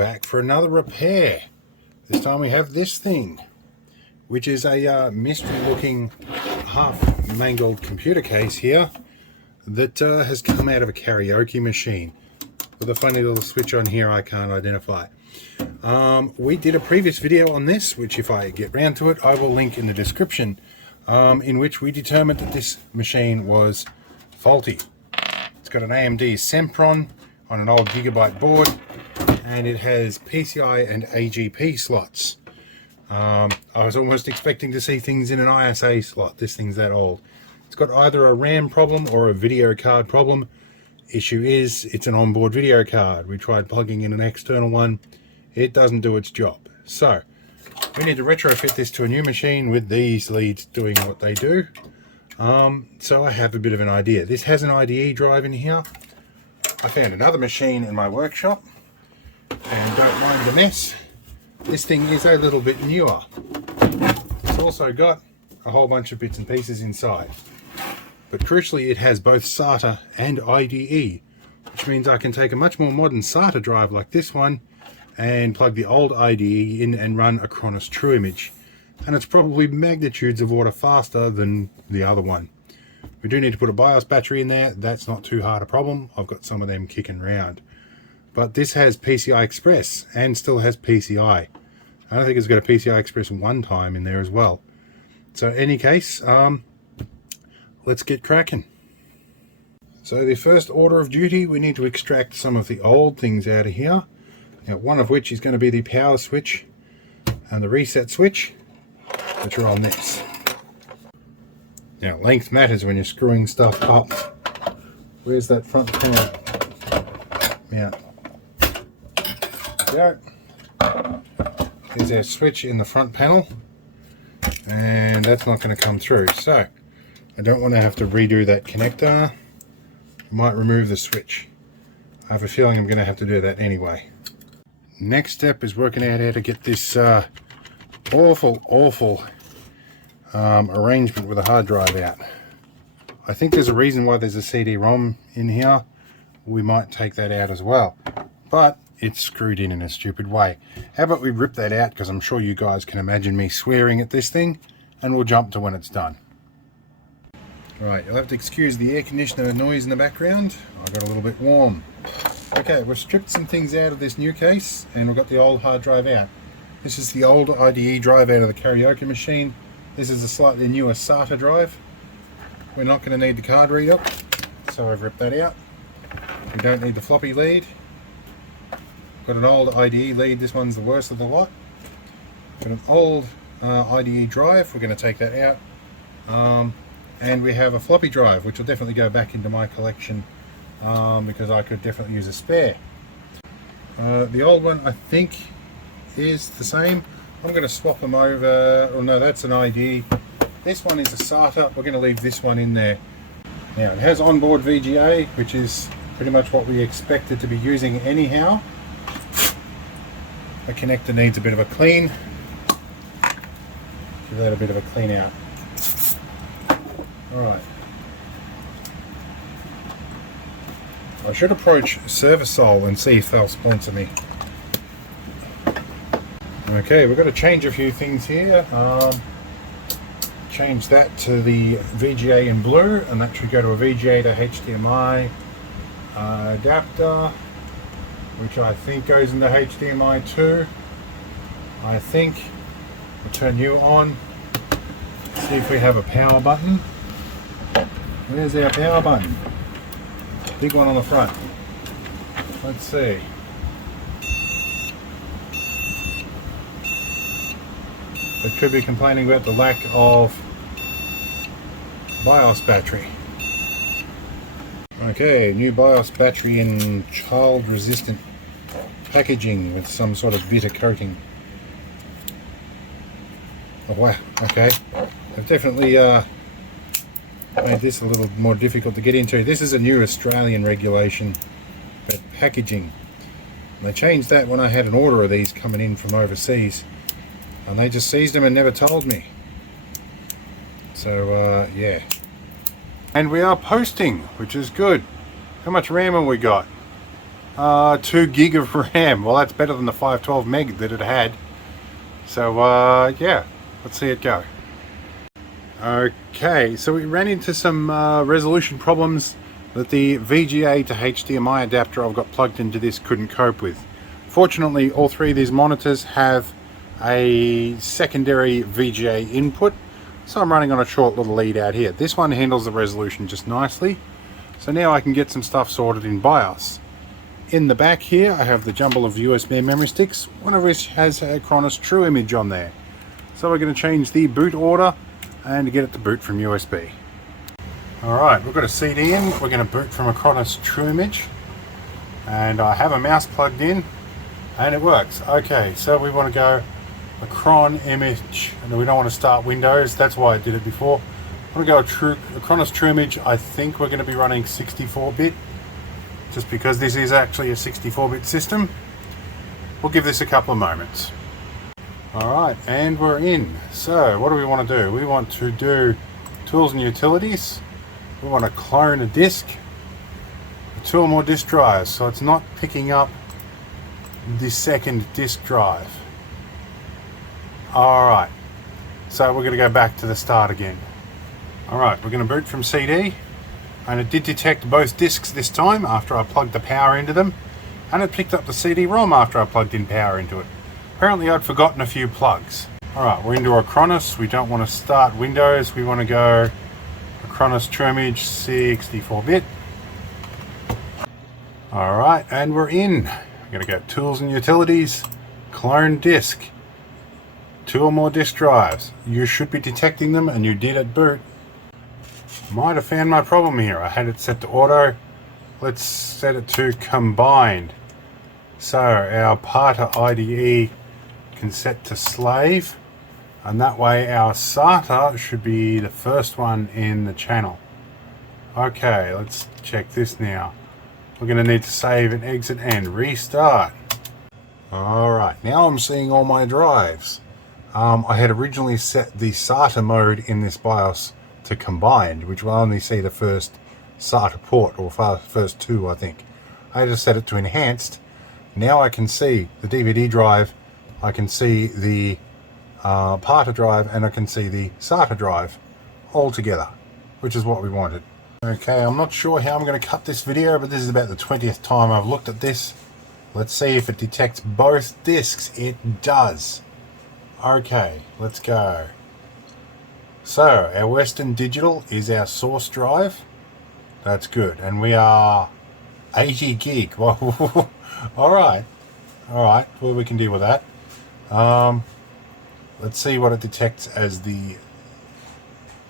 back for another repair. This time we have this thing, which is a mystery looking half mangled computer case here that has come out of a karaoke machine with a funny little switch on here I can't identify. We did a previous video on this, which if I get round to it I will link in the description, in which we determined that this machine was faulty. It's got an AMD Sempron on an old gigabyte board, and it has PCI and AGP slots. I was almost expecting to see things in an ISA slot. This thing's that old. It's got either a RAM problem or a video card problem. Issue is, it's an onboard video card. We tried plugging in an external one. It doesn't do its job. So we need to retrofit this to a new machine with these leads doing what they do. So I have a bit of an idea. This has an IDE drive in here. I found another machine in my workshop, and don't mind the mess. This thing is a little bit newer. It's also got a whole bunch of bits and pieces inside. But crucially, it has both SATA and IDE, which means I can take a much more modern SATA drive like this one and plug the old IDE in and run a Cronus True Image. And it's probably magnitudes of order faster than the other one. We do need to put a BIOS battery in there. That's not too hard a problem. I've got some of them kicking around. But this has PCI Express and still has PCI. I don't think it's got a PCI Express one time in there as well. So in any case, let's get cracking. So the first order of duty, we need to extract some of the old things out of here. Now, one of which is going to be the power switch and the reset switch, which are on this. Now, length matters when you're screwing stuff up. Where's that front panel mount? There we go. There's our switch in the front panel, and that's not going to come through. So I don't want to have to redo that connector. I might remove the switch. I have a feeling I'm going to have to do that anyway. Next step is working out how to get this awful arrangement with a hard drive out. I think there's a reason why there's a CD-ROM in here. We might take that out as well, but it's screwed in a stupid way. How about we rip that out, because I'm sure you guys can imagine me swearing at this thing, and we'll jump to when it's done. Right, you'll have to excuse the air conditioner noise in the background. I got a little bit warm. Okay, we've stripped some things out of this new case, and we've got the old hard drive out. This is the old IDE drive out of the karaoke machine. This is a slightly newer SATA drive. We're not going to need the card reader, so I've ripped that out. We don't need the floppy lead. Got an old IDE lead. This one's the worst of the lot. Got an old IDE drive. We're going to take that out. And we have a floppy drive, which will definitely go back into my collection, because I could definitely use a spare. The old one, I think, is the same. I'm going to swap them over. Oh no, that's an IDE. This one is a SATA. We're going to leave this one in there. Now, it has onboard VGA, which is pretty much what we expected to be using anyhow. The connector needs a bit of a clean. Give that a bit of a clean out. Alright. I should approach Servicesol and see if they'll sponsor me. Okay, we've got to change a few things here. Change that to the VGA in blue, and that should go to a VGA to HDMI adapter, which I think goes into HDMI 2. I think. We'll turn you on. See if we have a power button. Where's our power button? Big one on the front. Let's see. It could be complaining about the lack of BIOS battery. Okay, new BIOS battery in child resistant packaging with some sort of bitter coating. Oh wow, okay. I've definitely made this a little more difficult to get into. This is a new Australian regulation, but packaging. And they changed that when I had an order of these coming in from overseas. And they just seized them and never told me. So, yeah. And we are posting, which is good. How much RAM have we got? 2 gig of RAM. Well, that's better than the 512 meg that it had. So yeah, let's see it go. Okay, so we ran into some resolution problems that the VGA to HDMI adapter I've got plugged into this couldn't cope with. Fortunately, all 3 of these monitors have a secondary VGA input, so I'm running on a short little lead out here. This one handles the resolution just nicely, so now I can get some stuff sorted in BIOS. In the back here I have the jumble of USB memory sticks, one of which has a Chronos True Image on there. So we're going to change the boot order and get it to boot from USB. Alright, we've got a CD in, we're going to boot from a Chronos True Image, and I have a mouse plugged in and it works. Okay, so we want to go a Chron image, and we don't want to start Windows, that's why I did it before. I want to go a Chronos True Image. I think we're going to be running 64-bit, just because this is actually a 64-bit system. We'll give this a couple of moments. Alright, and we're in. So what do we want to do? We want to do tools and utilities. We want to clone a disk, 2 or more disk drives, so it's not picking up the second disk drive. Alright, so we're going to go back to the start again. Alright, we're going to boot from CD, and it did detect both disks this time after I plugged the power into them, and it picked up the CD-ROM after I plugged in power into it. Apparently I'd forgotten a few plugs. Alright, we're into a Chronos. We don't want to start Windows, we want to go a Chronos True Image 64-bit. Alright, and we're in. We're going to go tools and utilities, clone disk, 2 or more disk drives. You should be detecting them, and you did at boot. Might have found my problem here. I had it set to auto. Let's set it to combined. So our PATA IDE can set to slave, and that way our SATA should be the first one in the channel. Okay, let's check this now. We're going to need to save and exit and restart. Alright, now I'm seeing all my drives. I had originally set the SATA mode in this BIOS to combined, which will only see the first SATA port, or first 2 I think. I just set it to enhanced. Now I can see the DVD drive, I can see the PATA drive, and I can see the SATA drive all together, which is what we wanted. Okay, I'm not sure how I'm going to cut this video, but this is about the 20th time I've looked at this. Let's see if it detects both discs. It does. Okay, let's go. So, our Western Digital is our source drive. That's good. And we are 80 gig. Well, alright. Alright, well, we can deal with that. Let's see what it detects as the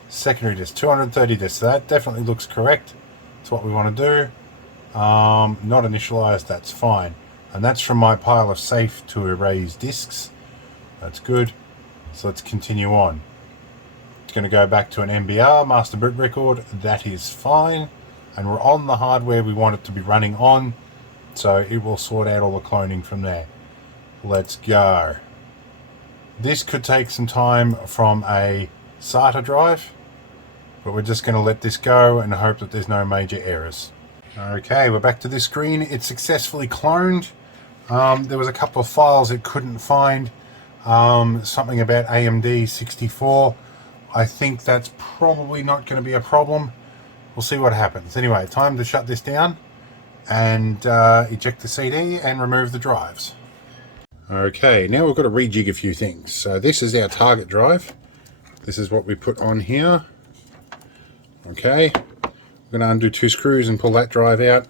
secondary disk. 230 disks. So that definitely looks correct. That's what we want to do. Not initialized, that's fine. And that's from my pile of safe to erase disks. That's good. So let's continue on. It's going to go back to an MBR, master boot record. That is fine. And we're on the hardware we want it to be running on. So it will sort out all the cloning from there. Let's go. This could take some time from a SATA drive, but we're just going to let this go and hope that there's no major errors. Okay, we're back to this screen. It's successfully cloned. There was a couple of files it couldn't find. Something about AMD 64. I think that's probably not going to be a problem. We'll see what happens. Anyway, time to shut this down and eject the CD and remove the drives. Okay, now we've got to rejig a few things. So this is our target drive. This is what we put on here. Okay, we're going to undo 2 screws and pull that drive out.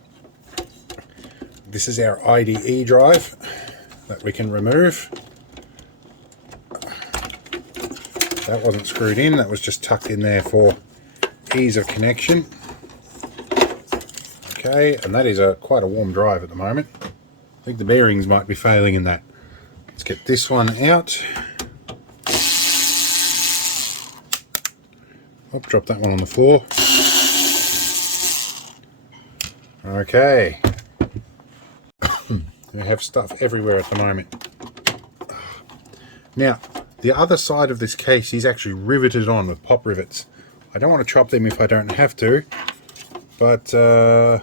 This is our IDE drive that we can remove. That wasn't screwed in, that was just tucked in there for ease of connection. Okay, and that is quite a warm drive at the moment. I think the bearings might be failing in that. Let's get this one out. Oh, drop that one on the floor. Okay. We have stuff everywhere at the moment. Now, the other side of this case is actually riveted on with pop rivets. I don't want to chop them if I don't have to, but they're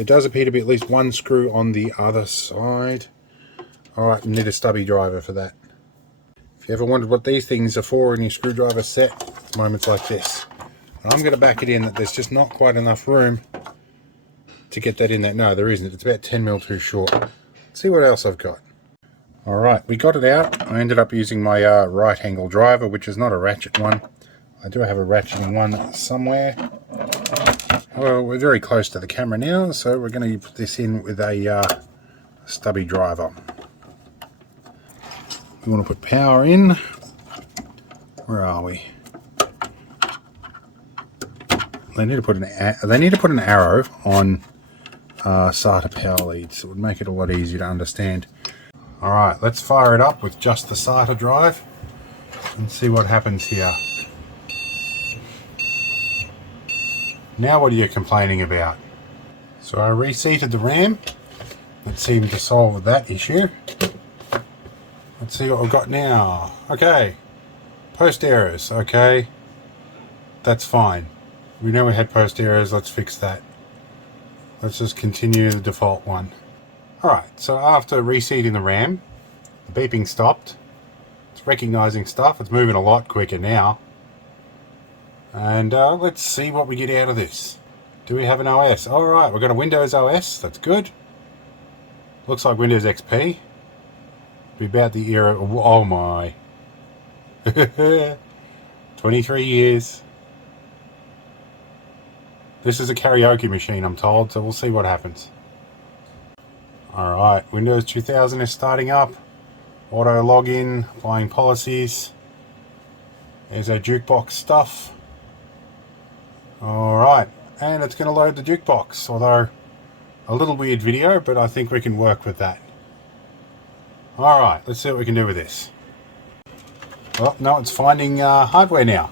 There does appear to be at least one screw on the other side. Alright, need a stubby driver for that. If you ever wondered what these things are for in your screwdriver set, moments like this. And I'm going to back it in that there's just not quite enough room to get that in there. No, there isn't. It's about 10mm too short. Let's see what else I've got. Alright, we got it out. I ended up using my right angle driver, which is not a ratchet one. I do have a ratcheting one somewhere. Well, we're very close to the camera now, so we're going to put this in with a stubby driver. We want to put power in. Where are we? They need to put an arrow on SATA power leads. It would make it a lot easier to understand. Alright, let's fire it up with just the SATA drive and see what happens here. Now what are you complaining about? So I reseated the RAM. That seemed to solve that issue. Let's see what we've got now. Okay, post errors. Okay, that's fine. We know we had post errors, let's fix that. Let's just continue the default one. Alright, so after reseating the RAM, the beeping stopped. It's recognizing stuff, it's moving a lot quicker now. And let's see what we get out of this. Do we have an OS? Alright, we've got a Windows OS, that's good. Looks like Windows XP. Be about the era, oh my. 23 years. This is a karaoke machine, I'm told, so we'll see what happens. Alright, Windows 2000 is starting up. Auto login, applying policies. There's our jukebox stuff. Alright, and it's going to load the jukebox, although a little weird video, but I think we can work with that. Alright, let's see what we can do with this. Well, no, it's finding hardware now.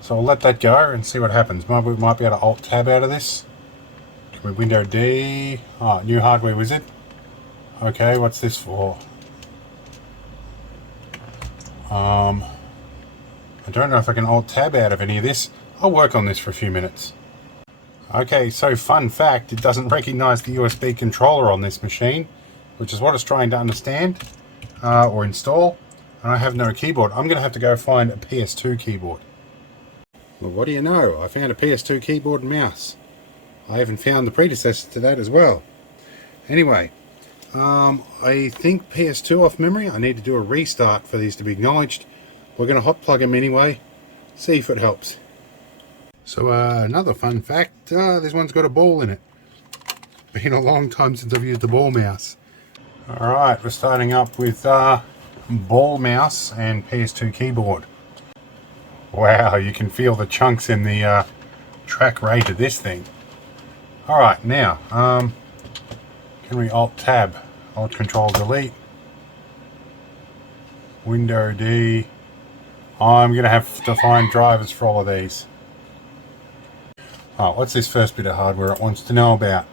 So I'll let that go and see what happens. Maybe we might be able to Alt-Tab out of this. Can we Window D? Oh, new hardware wizard. Okay, what's this for? I don't know if I can Alt-Tab out of any of this. I'll work on this for a few minutes. Okay, so fun fact, it doesn't recognize the USB controller on this machine, which is what it's trying to understand or install. And I have no keyboard. I'm going to have to go find a PS2 keyboard. Well, what do you know? I found a PS2 keyboard and mouse. I even found the predecessor to that as well. Anyway, I think PS2 off memory. I need to do a restart for these to be acknowledged. We're going to hot plug them anyway. See if it helps. So another fun fact, this one's got a ball in it. Been a long time since I've used the ball mouse. Alright, we're starting up with ball mouse and PS2 keyboard. Wow, you can feel the chunks in the track rate of this thing. Alright, now, can we Alt-Tab? Alt-Control-Delete. Window D. I'm going to have to find drivers for all of these. Oh, what's this first bit of hardware it wants to know about?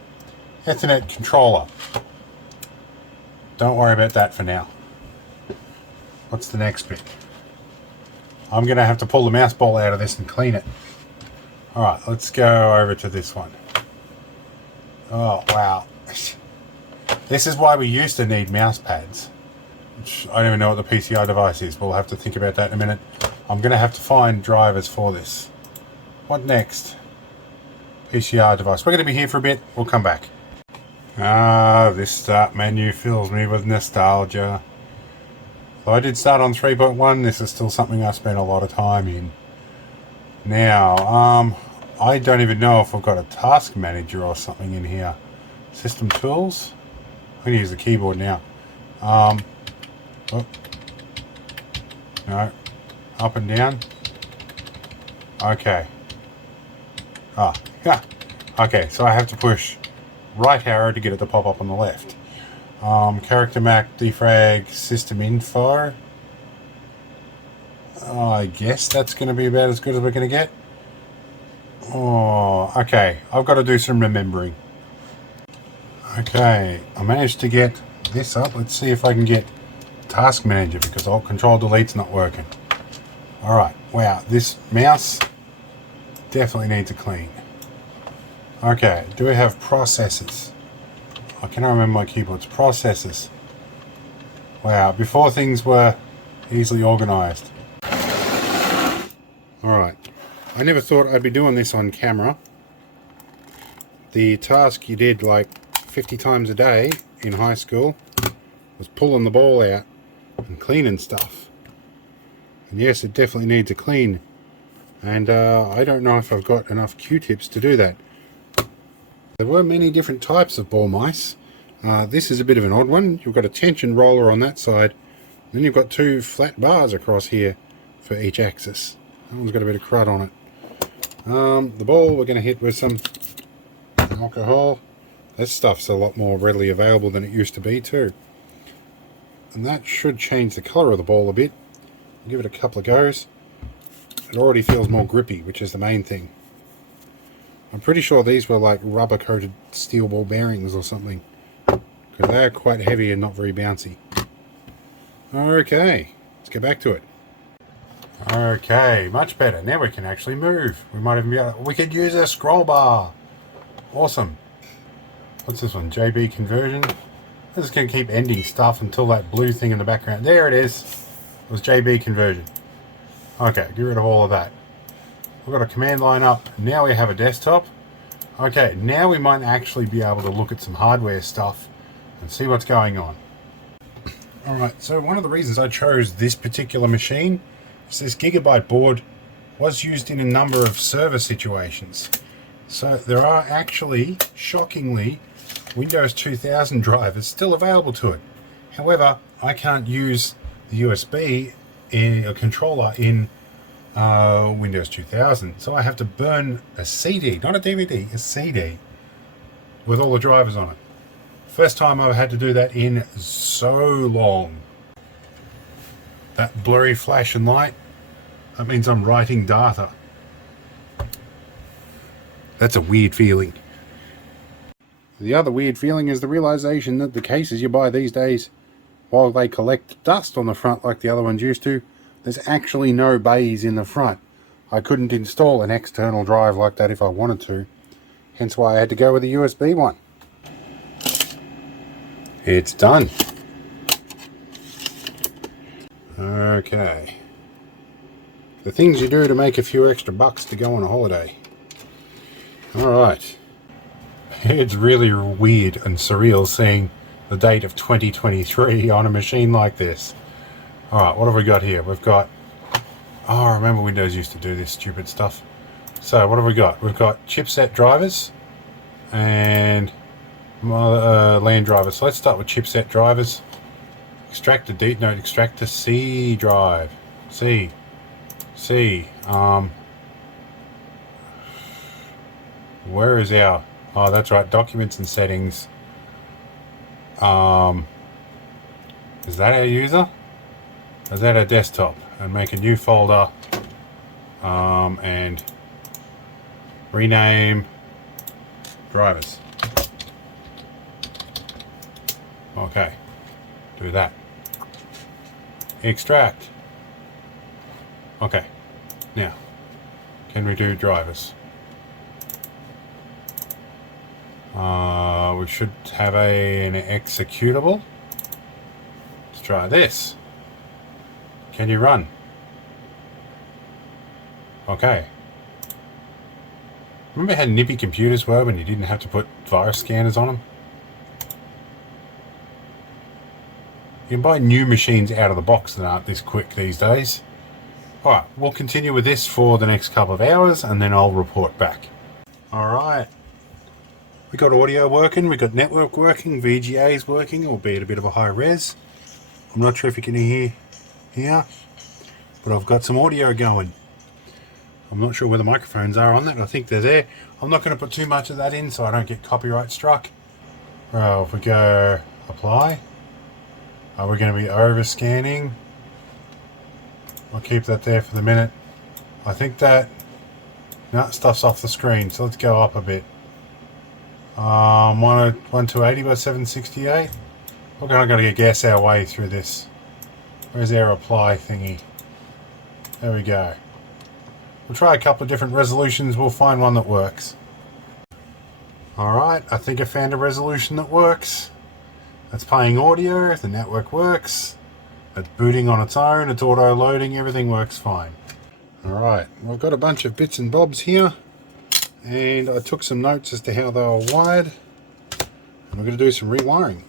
Ethernet controller. Don't worry about that for now. What's the next bit? I'm going to have to pull the mouse ball out of this and clean it. Alright, let's go over to this one. Oh, wow. This is why we used to need mouse pads. Which I don't even know what the PCI device is. We'll have to think about that in a minute. I'm going to have to find drivers for this. What next? PCI device. We're going to be here for a bit. We'll come back. This start menu fills me with nostalgia. Though I did start on 3.1, this is still something I spent a lot of time in. Now, I don't even know if I've got a task manager or something in here. System tools. I'm going to use the keyboard now. Oh. No. Up and down. Okay. Yeah. Okay, so I have to push right arrow to get it to pop up on the left. Character Mac, defrag, system info. I guess that's going to be about as good as we're going to get. Oh, okay. I've got to do some remembering. Okay, I managed to get this up. Let's see if I can get Task Manager because Alt-Control-Delete's not working. Alright, wow, this mouse definitely needs a clean. Okay, do we have processors? I cannot remember my keyboards. Processors. Wow, before things were easily organised. Alright, I never thought I'd be doing this on camera. The task you did like 50 times a day in high school was pulling the ball out and cleaning stuff. And yes, it definitely needs a clean. And I don't know if I've got enough Q-tips to do that. There were many different types of ball mice. This is a bit of an odd one. You've got a tension roller on that side. Then you've got two flat bars across here for each axis. That one's got a bit of crud on it. The ball we're going to hit with some alcohol. This stuff's a lot more readily available than it used to be too. And that should change the colour of the ball a bit. Give it a couple of goes. It already feels more grippy, which is the main thing. I'm pretty sure these were like rubber coated steel ball bearings or something, because they are quite heavy and not very bouncy. Okay, let's get back to it. Okay, much better. Now we can actually move. We might even be able to, we could use a scroll bar. Awesome. What's this one? JB conversion. This is going to keep ending stuff until that blue thing in the background. There it is. It was JB conversion. Okay, get rid of all of that. We've got a command line up. Now we have a desktop. Okay, now we might actually be able to look at some hardware stuff and see what's going on. Alright, so one of the reasons I chose this particular machine is this gigabyte board was used in a number of server situations. So there are actually, shockingly, Windows 2000 drivers still available to it. However, I can't use the USB in a controller in Windows 2000, so I have to burn a CD, not a DVD, a CD with all the drivers on it. First time I've had to do that in so long. That blurry flash and light, that means I'm writing data. That's a weird feeling. The other weird feeling is the realization that the cases you buy these days, while they collect dust on the front like the other ones used to, there's actually no bays in the front. I couldn't install an external drive like that if I wanted to, hence why I had to go with a USB one. It's done. Okay. The things you do to make a few extra bucks to go on a holiday. Alright. It's really weird and surreal seeing the date of 2023 on a machine like this. Alright, what have we got here? We've got... Oh, I remember Windows used to do this stupid stuff. So, what have we got? We've got chipset drivers and LAN drivers. So let's start with chipset drivers. Extract the D... No, extract the C drive. C. Where is our... Oh, that's right, documents and settings. Is that our user? Is that our desktop? And make a new folder and rename drivers. Okay, do that. Extract. Okay, now can we do drivers? We should have an executable. Let's try this. Can you run? Okay. Remember how nippy computers were when you didn't have to put virus scanners on them? You can buy new machines out of the box that aren't this quick these days. Alright, we'll continue with this for the next couple of hours and then I'll report back. Alright. We got audio working, we got network working, VGA's working, albeit a bit of a high res. I'm not sure if you can hear here, but I've got some audio going. I'm not sure where the microphones are on that. I think they're there. I'm not going to put too much of that in so I don't get copyright struck. Well, if we go apply, are we going to be over scanning? I'll keep that there for the minute. I think that stuff's off the screen, so let's go up a bit. 1280 by 768. Okay, I've got to guess our way through this. Where's our apply thingy? There we go. We'll try a couple of different resolutions. We'll find one that works. Alright, I think I found a resolution that works. It's playing audio, the network works. It's booting on its own, it's auto loading, everything works fine. Alright, I've got a bunch of bits and bobs here, and I took some notes as to how they were wired, and we're going to do some rewiring.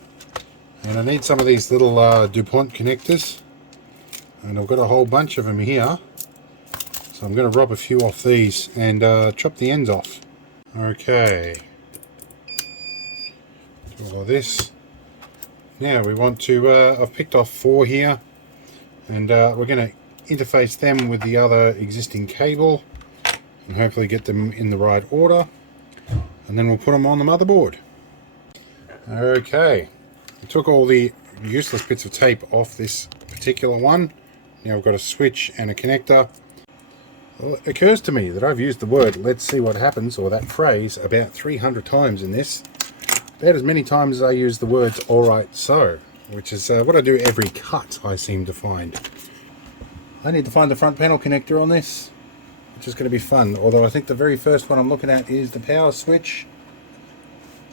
And I need some of these little DuPont connectors, and I've got a whole bunch of them here, so I'm going to rub a few off these and chop the ends off. Okay, do all of this. Now we want to, I've picked off 4 here, and we're going to interface them with the other existing cable and hopefully get them in the right order, and then we'll put them on the motherboard. Okay, I took all the useless bits of tape off this particular one. Now we've got a switch and a connector. Well, it occurs to me that I've used the word "let's see what happens," or that phrase, about 300 times in this. About as many times as I use the words "alright so," which is what I do every cut, I seem to find. I need to find the front panel connector on this, which is going to be fun, although I think the very first one I'm looking at is the power switch,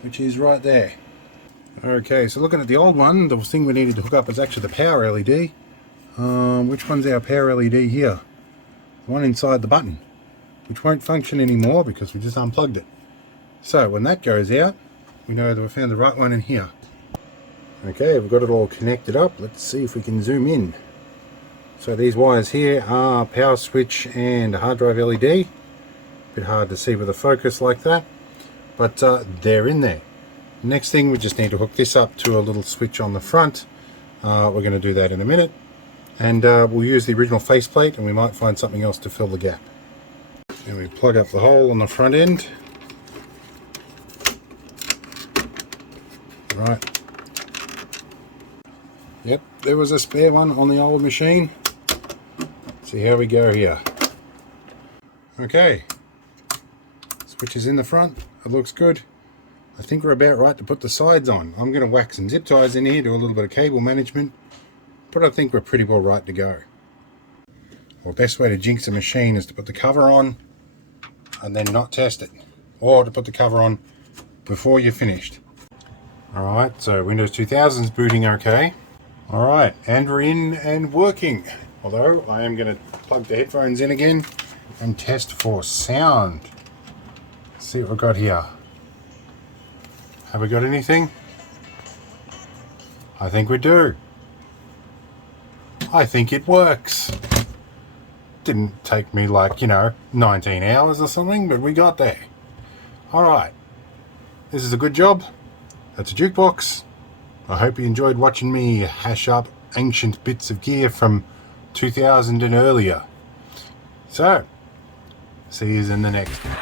which is right there. Okay, so looking at the old one, the thing we needed to hook up is actually the power LED. Which one's our power LED here? The one inside the button, which won't function anymore because we just unplugged it. So when that goes out, we know that we found the right one in here. Okay, we've got it all connected up. Let's see if we can zoom in. So these wires here are power switch and hard drive LED. A bit hard to see with a focus like that, but they're in there. Next thing, we just need to hook this up to a little switch on the front. We're going to do that in a minute, and we'll use the original faceplate, and we might find something else to fill the gap. And we plug up the hole on the front end. Right. Yep, there was a spare one on the old machine. See how we go here. Okay, switch is in the front, it looks good. I think we're about right to put the sides on. I'm going to whack some zip ties in here, do a little bit of cable management, but I think we're pretty well right to go. Well, best way to jinx a machine is to put the cover on and then not test it, or to put the cover on before you're finished. Alright, so Windows 2000 is booting okay. Alright, and we're in and working. Although I am going to plug the headphones in again and test for sound. Let's see what we've got here. Have we got anything? I think we do. I think it works. Didn't take me like, 19 hours or something, but we got there. Alright, this is a good job. That's a jukebox. I hope you enjoyed watching me hash up ancient bits of gear from 2000 and earlier. So, see you in the next one.